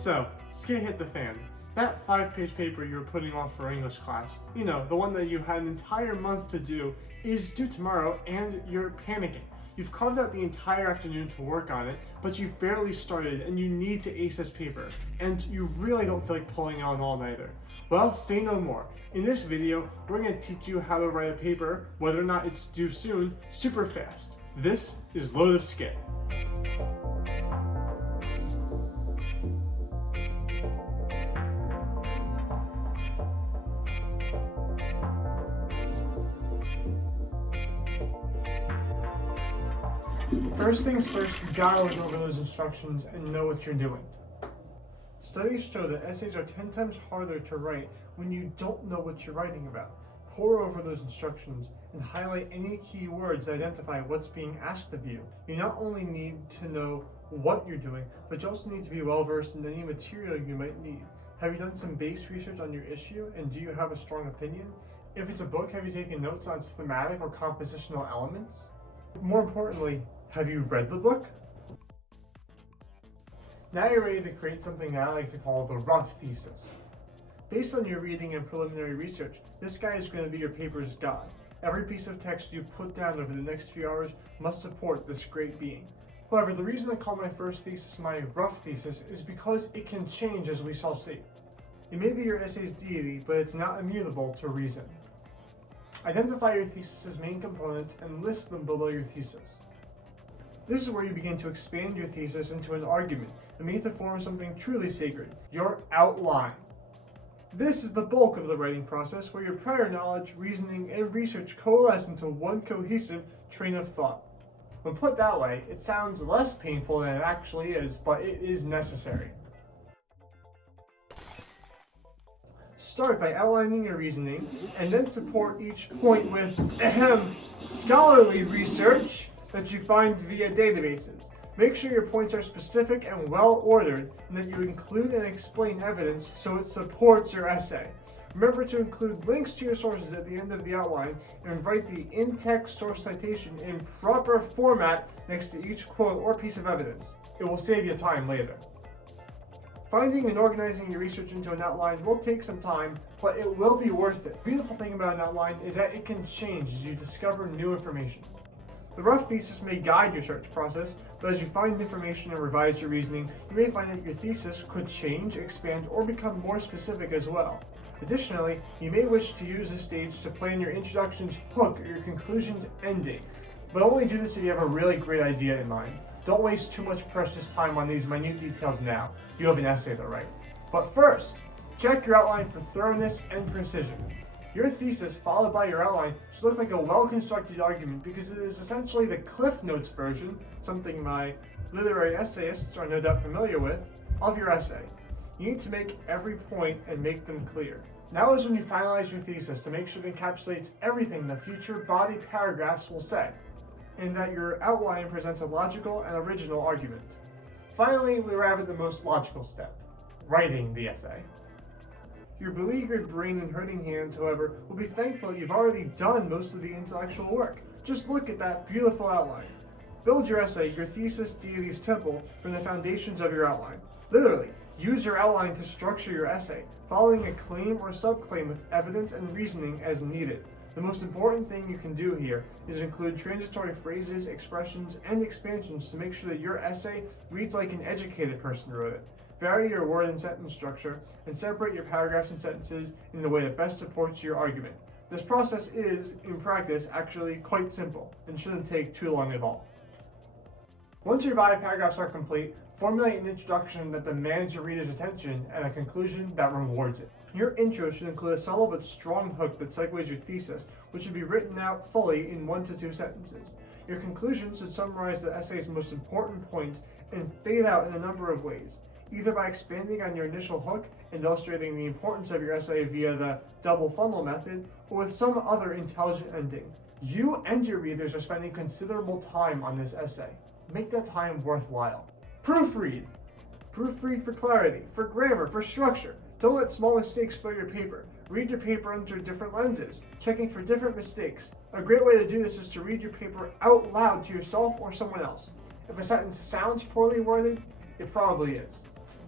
So, Scit hit the fan. That 5-page paper you were putting off for English class, you know, the one that you had an entire month to do, is due tomorrow and you're panicking. You've carved out the entire afternoon to work on it, but you've barely started and you need to ace this paper, and you really don't feel like pulling out an all-nighter. Well, say no more. In this video, we're going to teach you how to write a paper, whether or not it's due soon, super fast. This is Load of Scit. First things first, you gotta look over those instructions and know what you're doing. Studies show that essays are 10 times harder to write when you don't know what you're writing about. Pore over those instructions and highlight any key words that identify what's being asked of you. You not only need to know what you're doing, but you also need to be well versed in any material you might need. Have you done some base research on your issue, and do you have a strong opinion? If it's a book, have you taken notes on its thematic or compositional elements? More importantly, have you read the book? Now you're ready to create something that I like to call the rough thesis. Based on your reading and preliminary research, this guy is going to be your paper's guide. Every piece of text you put down over the next few hours must support this great being. However, the reason I call my first thesis my rough thesis is because it can change, as we shall see. It may be your essay's deity, but it's not immutable to reason. Identify your thesis's main components and list them below your thesis. This is where you begin to expand your thesis into an argument and begin to form something truly sacred, your outline. This is the bulk of the writing process, where your prior knowledge, reasoning, and research coalesce into one cohesive train of thought. When put that way, it sounds less painful than it actually is, but it is necessary. Start by outlining your reasoning, and then support each point with scholarly research that you find via databases. Make sure your points are specific and well ordered, and that you include and explain evidence so it supports your essay. Remember to include links to your sources at the end of the outline, and write the in-text source citation in proper format next to each quote or piece of evidence. It will save you time later. Finding and organizing your research into an outline will take some time, but it will be worth it. The beautiful thing about an outline is that it can change as you discover new information. The rough thesis may guide your search process, but as you find information and revise your reasoning, you may find that your thesis could change, expand, or become more specific as well. Additionally, you may wish to use this stage to plan your introduction's hook or your conclusion's ending, but only do this if you have a really great idea in mind. Don't waste too much precious time on these minute details now. You have an essay to write. But first, check your outline for thoroughness and precision. Your thesis, followed by your outline, should look like a well-constructed argument, because it is essentially the Cliff Notes version, something my literary essayists are no doubt familiar with, of your essay. You need to make every point and make them clear. Now is when you finalize your thesis to make sure it encapsulates everything the future body paragraphs will say, and that your outline presents a logical and original argument. Finally, we arrive at the most logical step, writing the essay. Your beleaguered brain and hurting hands, however, will be thankful that you've already done most of the intellectual work. Just look at that beautiful outline. Build your essay, your thesis deity's temple, from the foundations of your outline. Literally, use your outline to structure your essay, following a claim or subclaim with evidence and reasoning as needed. The most important thing you can do here is include transitory phrases, expressions, and expansions to make sure that your essay reads like an educated person wrote it. Vary your word and sentence structure, and separate your paragraphs and sentences in the way that best supports your argument. This process is, in practice, actually quite simple, and shouldn't take too long at all. Once your body paragraphs are complete, formulate an introduction that demands your reader's attention and a conclusion that rewards it. Your intro should include a subtle but strong hook that segues your thesis, which should be written out fully in 1 to 2 sentences. Your conclusion should summarize the essay's most important points and fade out in a number of ways, either by expanding on your initial hook and illustrating the importance of your essay via the double funnel method, or with some other intelligent ending. You and your readers are spending considerable time on this essay. Make that time worthwhile. Proofread. Proofread for clarity, for grammar, for structure. Don't let small mistakes throw your paper. Read your paper under different lenses, checking for different mistakes. A great way to do this is to read your paper out loud to yourself or someone else. If a sentence sounds poorly worded, it probably is.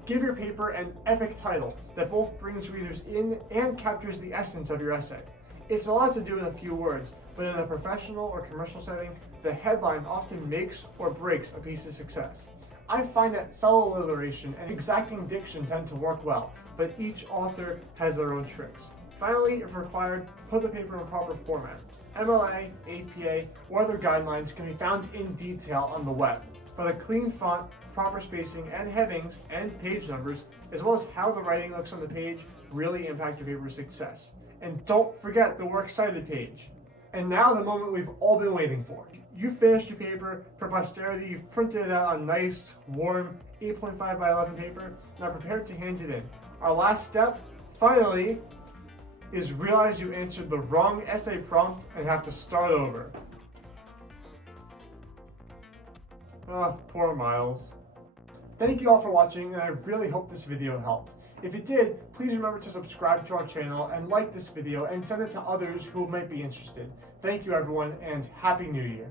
Give your paper an epic title that both brings readers in and captures the essence of your essay. It's a lot to do in a few words, but in a professional or commercial setting, the headline often makes or breaks a piece's success. I find that subtle alliteration and exacting diction tend to work well, but each author has their own tricks. Finally, if required, put the paper in proper format. MLA, APA, or other guidelines can be found in detail on the web, but a clean font, proper spacing and headings, and page numbers, as well as how the writing looks on the page, really impact your paper's success. And don't forget the Works Cited page. And now the moment we've all been waiting for. You finished your paper for posterity, you've printed it out on nice, warm 8.5 by 11 paper, and are prepared to hand it in. Our last step, finally, is realize you answered the wrong essay prompt and have to start over. Poor Miles. Thank you all for watching, and I really hope this video helped. If it did, please remember to subscribe to our channel and like this video and send it to others who might be interested. Thank you everyone, and Happy New Year.